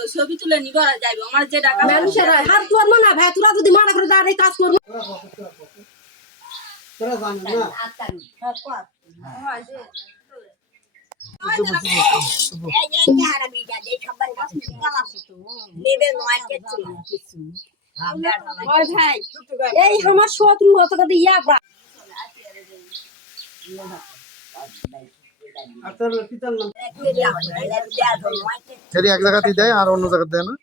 থাকতো ছবি তুলে নিব আর যাইবো আমার যে টাকা মানুষের হাত করবো না ভাই, তোরা যদি মানা করে দাঁড়াই কাজ করবো। তোরা জানিস না ওই ভাই, এই আমার শত্রু অত কথা ইয়া ব্রা। আর তোর পিতার নাম যদি এক জায়গাতেই দেয় আর অন্য জায়গায় দেয় না।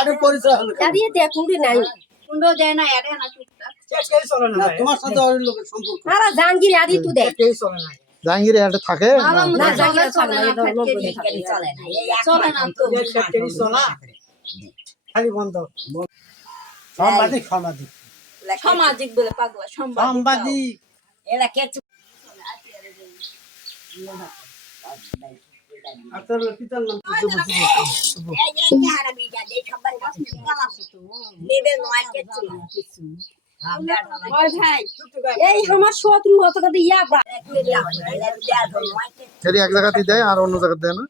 আরে পরিচয় হলো দাঁড়িয়ে দেখুন নাই কুন্ডো দেয় না এরে না টুকটাক কে চলে না তোমার সাথে ওই লোকের সম্পর্ক আরে জাহাঙ্গীর আদি তো দেখ কে চলে না জাহাঙ্গীরে একটা থাকে না? না জাহাঙ্গীর চলে না, এটা লোক বলে থাকে। চলে না তো কে চলা খালি বন্ধ সাংবাদিক সাংবাদিক সামাজিক বলে পাগলা সাংবাদিক আর তোর পিতার নাম ওই ভাই, এই আমার শত্রু অত কথা ইয়া ব্রা। যদি এক জায়গাতেই দেয় আর অন্য জায়গায় দেয় না।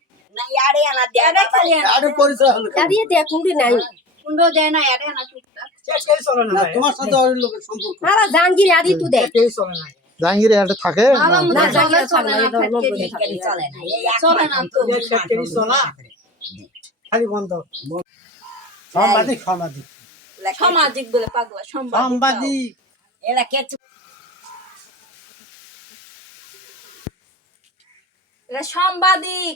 আরে পরিচয় হলো দাঁড়িয়ে দেখুন নাই কুন্ডো দেয় না এরে না টুকটাক কে চলে না তোমার সাথে ওই লোকের সম্পর্ক আরে জাহাঙ্গীর আদি তো দেখ কে চলে না জাহাঙ্গীরে একটা থাকে না? না জাহাঙ্গীর চলে না, এটা লোক বলে থাকে। চলে না তো কে চলা খালি বন্ধ সাংবাদিক সাংবাদিক সামাজিক বলে পাগলা সাংবাদিক এটা সাংবাদিক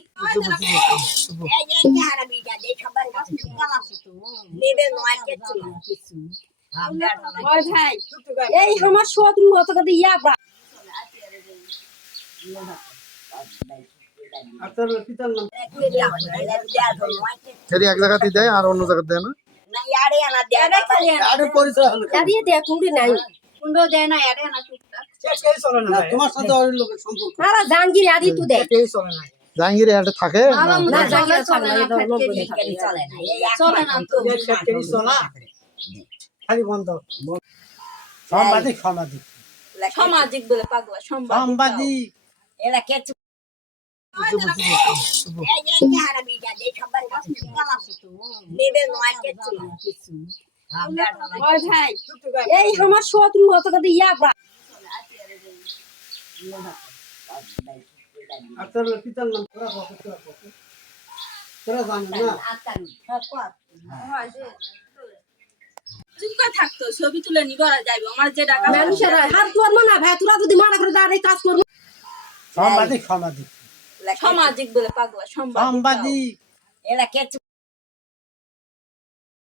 ওই ভাই, এই আমার শত্রু অত কথা ইয়া ব্রা। আর তোর পিতার নাম যদি এক জায়গাতেই দেয় আর অন্য জায়গায় দেয় না। আরে পরিচয় হলো দাঁড়িয়ে দেখুন নাই কুন্ডো দেয় না এরে না টুকটাক কে চলে না তোমার সাথে ওই লোকের সম্পর্ক আরে জাহাঙ্গীর আদি তো দেখ কে চলে না জাহাঙ্গীরে একটা থাকে না? না জাহাঙ্গীর চলে না, এটা লোক বলে থাকে। চলে না তো কে চলা খালি বন্ধ সাংবাদিক সাংবাদিক সামাজিক বলে পাগলা সাংবাদিক ওই ভাই, এই আমার শত্রু অত কথা ইয়া ব্রা। আর তোর পিতার নাম তোরা জানিস না চুপ করে থাকতো ছবি তুলে নিব আর যাইবো আমার যে টাকা মানুষের হাত করবো না ভাই, তোরা যদি মানা করে দাঁড়াই কাজ করবো। সাংবাদিক সাংবাদিক সামাজিক বলে পাগলা সাংবাদিক